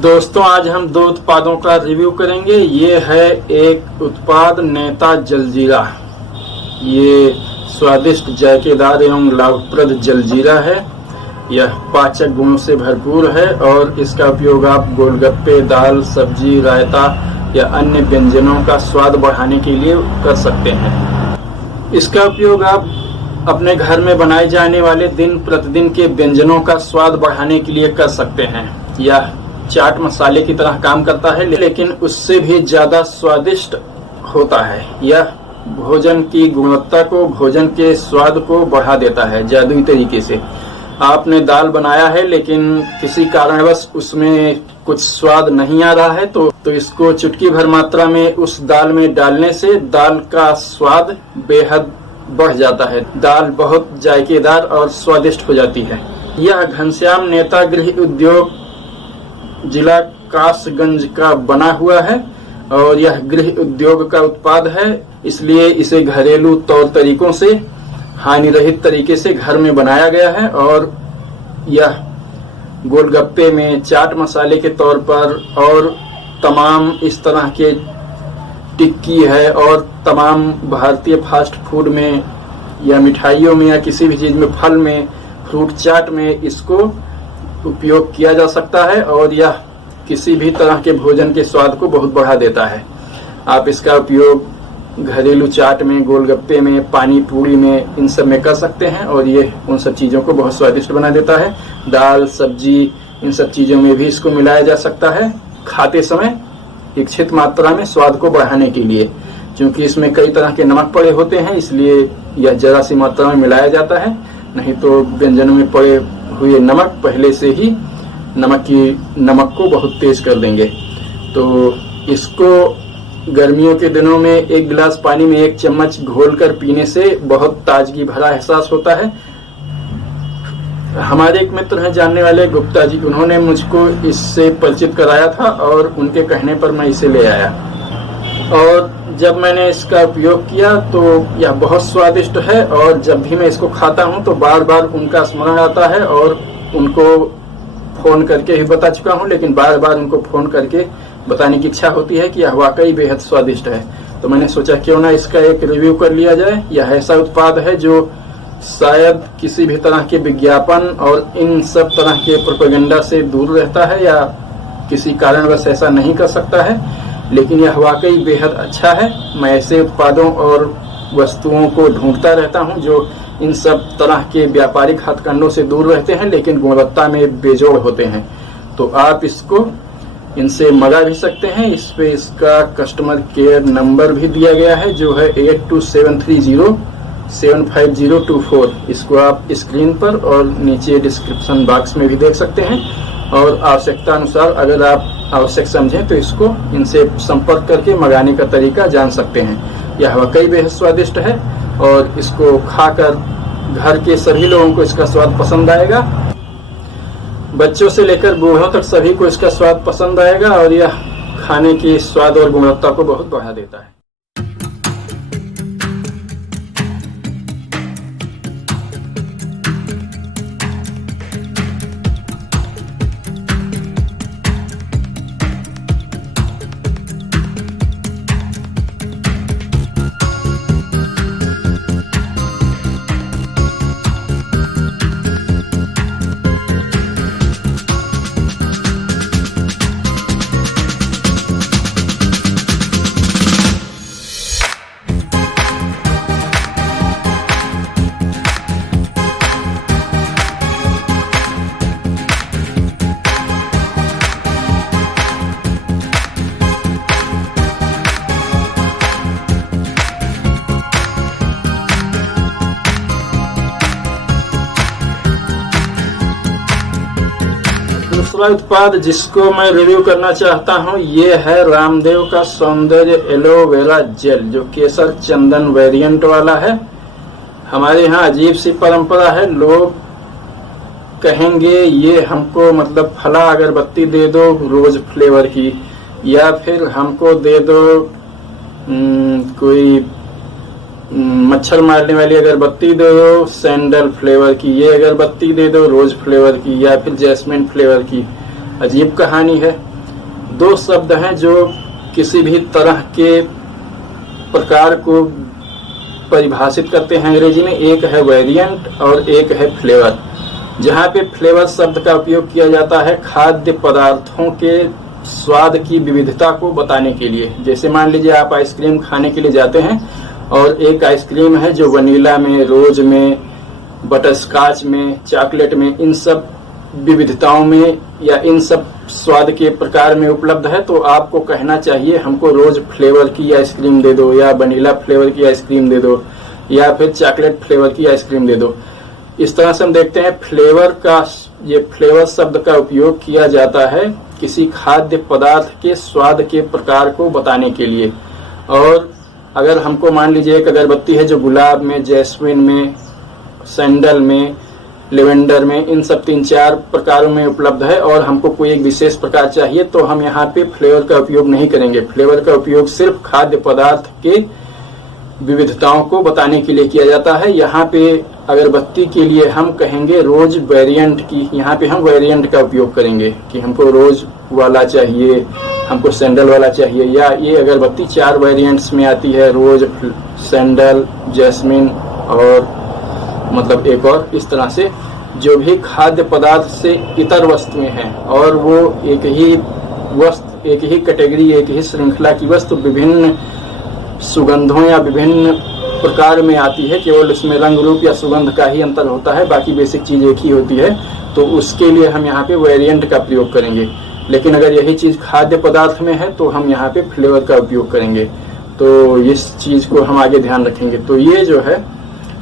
दोस्तों आज हम दो उत्पादों का रिव्यू करेंगे। ये है एक उत्पाद नेता जलजीरा। ये स्वादिष्ट, जायकेदार एवं लाभप्रद जलजीरा है। यह पाचक गुणों से भरपूर है और इसका उपयोग आप गोलगप्पे, दाल, सब्जी, रायता या अन्य व्यंजनों का स्वाद बढ़ाने के लिए कर सकते हैं। इसका उपयोग आप अपने घर में बनाए जाने वाले दिन प्रतिदिन के व्यंजनों का स्वाद बढ़ाने के लिए कर सकते हैं। यह चाट मसाले की तरह काम करता है, लेकिन उससे भी ज्यादा स्वादिष्ट होता है। यह भोजन की गुणवत्ता को, भोजन के स्वाद को बढ़ा देता है जादुई तरीके से। आपने दाल बनाया है लेकिन किसी कारणवश उसमें कुछ स्वाद नहीं आ रहा है तो इसको चुटकी भर मात्रा में उस दाल में डालने से दाल का स्वाद बेहद बढ़ जाता है। दाल बहुत जायकेदार और स्वादिष्ट हो जाती है। यह घनश्याम नेता गृह उद्योग जिला कासगंज का बना हुआ है और यह गृह उद्योग का उत्पाद है, इसलिए इसे घरेलू तौर तरीकों से हानि रहित तरीके से घर में बनाया गया है। और यह गोलगप्पे में, चाट मसाले के तौर पर और तमाम इस तरह के टिक्की है और तमाम भारतीय फास्ट फूड में या मिठाइयों में या किसी भी चीज में, फल में, फ्रूट चाट में इसको उपयोग किया जा सकता है और यह किसी भी तरह के भोजन के स्वाद को बहुत बढ़ा देता है। आप इसका उपयोग घरेलू चाट में, गोलगप्पे में, पानी पूरी में, इन सब में कर सकते हैं और ये उन सब चीजों को बहुत स्वादिष्ट बना देता है। दाल, सब्जी, इन सब चीजों में भी इसको मिलाया जा सकता है खाते समय इच्छित मात्रा में स्वाद को बढ़ाने के लिए। क्योंकि इसमें कई तरह के नमक पड़े होते हैं, इसलिए यह जरा सी मात्रा में मिलाया जाता है, नहीं तो व्यंजनों में पड़े हुए नमक पहले से ही नमक को बहुत तेज कर देंगे। तो इसको गर्मियों के दिनों में एक गिलास पानी में 1 चम्मच घोलकर पीने से बहुत ताजगी भरा एहसास होता है। हमारे एक मित्र हैं जानने वाले, गुप्ता जी, उन्होंने मुझको इससे परिचित कराया था और उनके कहने पर मैं इसे ले आया और जब मैंने इसका उपयोग किया तो यह बहुत स्वादिष्ट है। और जब भी मैं इसको खाता हूं तो बार बार उनका स्मरण आता है और उनको फोन करके भी बता चुका हूं, लेकिन बार बार उनको फोन करके बताने की इच्छा होती है कि यह वाकई बेहद स्वादिष्ट है। तो मैंने सोचा क्यों ना इसका एक रिव्यू कर लिया जाए। यह ऐसा उत्पाद है जो शायद किसी भी तरह के विज्ञापन और इन सब तरह के प्रोपेगेंडा से दूर रहता है या किसी कारणवश ऐसा नहीं कर सकता है, लेकिन यह वाकई बेहद अच्छा है। मैं ऐसे उत्पादों और वस्तुओं को ढूंढता रहता हूं जो इन सब तरह के व्यापारिक हथकंडों से दूर रहते हैं लेकिन गुणवत्ता में बेजोड़ होते हैं। तो आप इसको इनसे मंगा भी सकते हैं। इस पे इसका कस्टमर केयर नंबर भी दिया गया है जो है 8273075024। इसको आप स्क्रीन पर और नीचे डिस्क्रिप्शन बॉक्स में भी देख सकते हैं और आवश्यकता अनुसार अगर आप आवश्यक समझें तो इसको इनसे संपर्क करके मंगाने का तरीका जान सकते हैं। यह वाकई बेहद स्वादिष्ट है और इसको खाकर घर के सभी लोगों को इसका स्वाद पसंद आएगा। बच्चों से लेकर बूढ़ों तक सभी को इसका स्वाद पसंद आएगा और यह खाने की स्वाद और गुणवत्ता को बहुत बढ़ा देता है। दूसरा उत्पाद जिसको मैं रिव्यू करना चाहता हूं ये है रामदेव का सौंदर्य एलोवेरा जेल, जो केसर चंदन वेरिएंट वाला है। हमारे यहाँ अजीब सी परंपरा है, लोग कहेंगे ये हमको मतलब फला अगरबत्ती दे दो रोज फ्लेवर की, या फिर हमको दे दो कोई मच्छर मारने वाली अगरबत्ती दे दो सैंडल फ्लेवर की, ये अगरबत्ती दे दो रोज फ्लेवर की, या फिर जैस्मिन फ्लेवर की। अजीब कहानी है। दो शब्द हैं जो किसी भी तरह के प्रकार को परिभाषित करते हैं अंग्रेजी में। एक है वेरिएंट और एक है फ्लेवर। जहाँ पे फ्लेवर शब्द का उपयोग किया जाता है खाद्य पदार्थों के स्वाद की विविधता को बताने के लिए। जैसे मान लीजिए आप आइसक्रीम खाने के लिए जाते हैं और एक आइसक्रीम है जो वनीला में, रोज में, बटरस्कॉच में, चॉकलेट में, इन सब विविधताओं में या इन सब स्वाद के प्रकार में उपलब्ध है, तो आपको कहना चाहिए हमको रोज फ्लेवर की आइसक्रीम दे दो, या वनीला फ्लेवर की आइसक्रीम दे दो, या फिर चॉकलेट फ्लेवर की आइसक्रीम दे दो। इस तरह से हम देखते हैं ये फ्लेवर शब्द का उपयोग किया जाता है किसी खाद्य पदार्थ के स्वाद के प्रकार को बताने के लिए। और अगर हमको मान लीजिए एक अगरबत्ती है जो गुलाब में, जैस्मिन में, सैंडल में, लेवेंडर में, इन सब 3-4 प्रकारों में उपलब्ध है और हमको कोई एक विशेष प्रकार चाहिए, तो हम यहाँ पे फ्लेवर का उपयोग नहीं करेंगे। फ्लेवर का उपयोग सिर्फ खाद्य पदार्थ के विविधताओं को बताने के लिए किया जाता है। यहाँ पे अगरबत्ती के लिए हम कहेंगे रोज वेरिएंट की, यहाँ पे हम वेरिएंट का उपयोग करेंगे कि हमको रोज वाला चाहिए, हमको सैंडल वाला चाहिए, या ये अगरबत्ती 4 वेरिएंट्स में आती है, रोज, सैंडल, जैस्मिन और मतलब एक और। इस तरह से जो भी खाद्य पदार्थ से इतर वस्तुएं हैं और वो एक ही वस्तु, एक ही कैटेगरी, एक ही श्रृंखला की वस्तु विभिन्न सुगंधों या विभिन्न प्रकार में आती है, केवल इसमें रंग रूप या सुगंध का ही अंतर होता है, बाकी बेसिक चीज एक ही होती है, तो उसके लिए हम यहाँ पे वेरिएंट का प्रयोग करेंगे। लेकिन अगर यही चीज खाद्य पदार्थ में है तो हम यहाँ पे फ्लेवर का उपयोग करेंगे। तो इस चीज को हम आगे ध्यान रखेंगे। तो ये जो है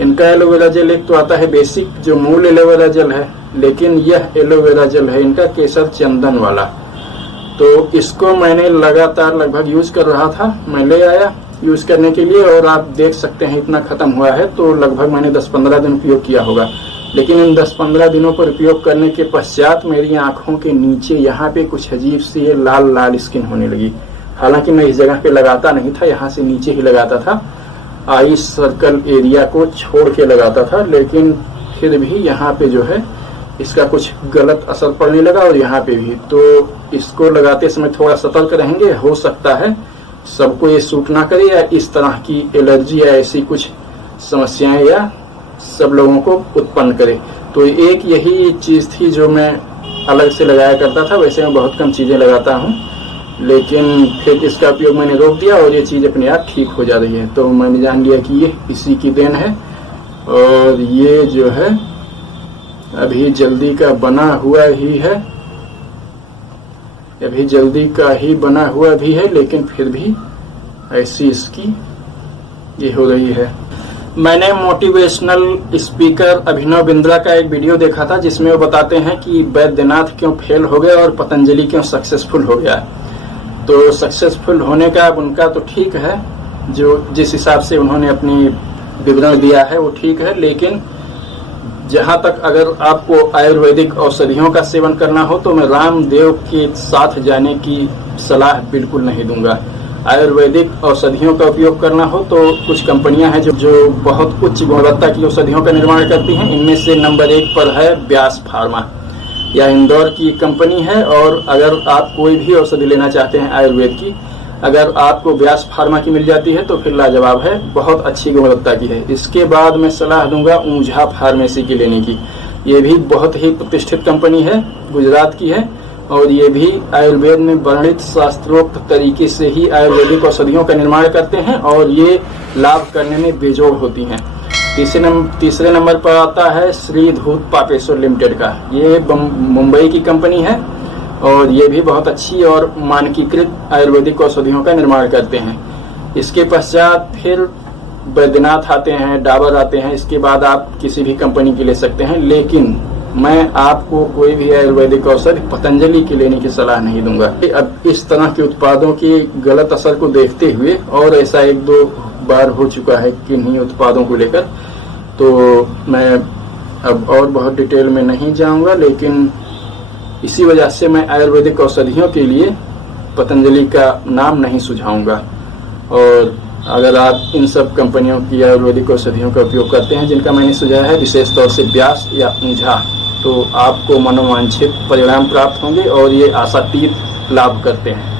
इनका एलोवेरा जेल एक तो आता है बेसिक जो मूल एलोवेरा जेल है, लेकिन यह एलोवेरा जेल है इनका केसर चंदन वाला। तो इसको मैंने लगातार लगभग यूज कर रहा था, मैं ले आया यूज करने के लिए और आप देख सकते हैं इतना खत्म हुआ है। तो लगभग मैंने 10-15 दिन उपयोग किया होगा, लेकिन इन 10-15 दिनों पर उपयोग करने के पश्चात मेरी आंखों के नीचे यहाँ पे कुछ अजीब सी लाल लाल स्किन होने लगी। हालांकि मैं इस जगह पे लगाता नहीं था, यहाँ से नीचे ही लगाता था, आई सर्कल एरिया को छोड़ के लगाता था, लेकिन फिर भी यहाँ पे जो है इसका कुछ गलत असर पड़ने लगा और यहाँ पे भी। तो इसको लगाते समय थोड़ा सतर्क रहेंगे, हो सकता है सबको ये सूट ना करे या इस तरह की एलर्जी या ऐसी कुछ समस्याएं या सब लोगों को उत्पन्न करे। तो एक यही चीज थी जो मैं अलग से लगाया करता था। वैसे मैं बहुत कम चीजें लगाता हूँ, लेकिन फिर इसका उपयोग मैंने रोक दिया और ये चीज अपने आप ठीक हो जा रही है। तो मैंने जान लिया कि ये इसी की देन है। और ये जो है अभी जल्दी का बना हुआ ही है, अभी जल्दी का ही बना हुआ भी है, लेकिन फिर भी ऐसी इसकी ये हो रही है। मैंने मोटिवेशनल स्पीकर अभिनव बिंद्रा का एक वीडियो देखा था जिसमें वो बताते हैं कि वैद्यनाथ क्यों फेल हो गया और पतंजलि क्यों सक्सेसफुल हो गया। तो सक्सेसफुल होने का उनका तो ठीक है, जो जिस हिसाब से उन्होंने अपनी विवरण दिया है वो ठीक है, लेकिन जहां तक अगर आपको आयुर्वेदिक औषधियों का सेवन करना हो तो मैं रामदेव के साथ जाने की सलाह बिल्कुल नहीं दूंगा। आयुर्वेदिक औषधियों का उपयोग करना हो तो कुछ कंपनियां हैं जो बहुत उच्च गुणवत्ता की औषधियों का निर्माण करती हैं। इनमें से नंबर 1 पर है व्यास फार्मा, या इंदौर की कंपनी है। और अगर आप कोई भी औषधि लेना चाहते हैं आयुर्वेद की, अगर आपको व्यास फार्मा की मिल जाती है तो फिर लाजवाब है, बहुत अच्छी गुणवत्ता की है। इसके बाद मैं सलाह दूंगा ऊंझा फार्मेसी की लेने की। ये भी बहुत ही प्रतिष्ठित कंपनी है, गुजरात की है, और ये भी आयुर्वेद में वर्णित शास्त्रोक्त तरीके से ही आयुर्वेदिक औषधियों का निर्माण करते हैं और ये लाभ करने में बेजोड़ होती हैं। तीसरे नंबर पर आता है श्री धूत पापेश्वर लिमिटेड का। ये मुंबई की कंपनी है और ये भी बहुत अच्छी और मानकीकृत आयुर्वेदिक औषधियों का निर्माण करते हैं। इसके पश्चात फिर वैद्यनाथ आते हैं, डाबर आते हैं। इसके बाद आप किसी भी कंपनी की ले सकते हैं, लेकिन मैं आपको कोई भी आयुर्वेदिक औषधि पतंजलि की लेने की सलाह नहीं दूंगा। अब इस तरह के उत्पादों की गलत असर को देखते हुए, और ऐसा 1-2 बार हो चुका है किन्हीं उत्पादों को लेकर, तो मैं अब और बहुत डिटेल में नहीं जाऊंगा, लेकिन इसी वजह से मैं आयुर्वेदिक औषधियों के लिए पतंजलि का नाम नहीं सुझाऊंगा। और अगर आप इन सब कंपनियों की आयुर्वेदिक औषधियों का उपयोग करते हैं जिनका मैंने सुझाया है, विशेष तौर से व्यास या ऊंझा, तो आपको मनोवांछित परिणाम प्राप्त होंगे और ये आशातीत लाभ करते हैं।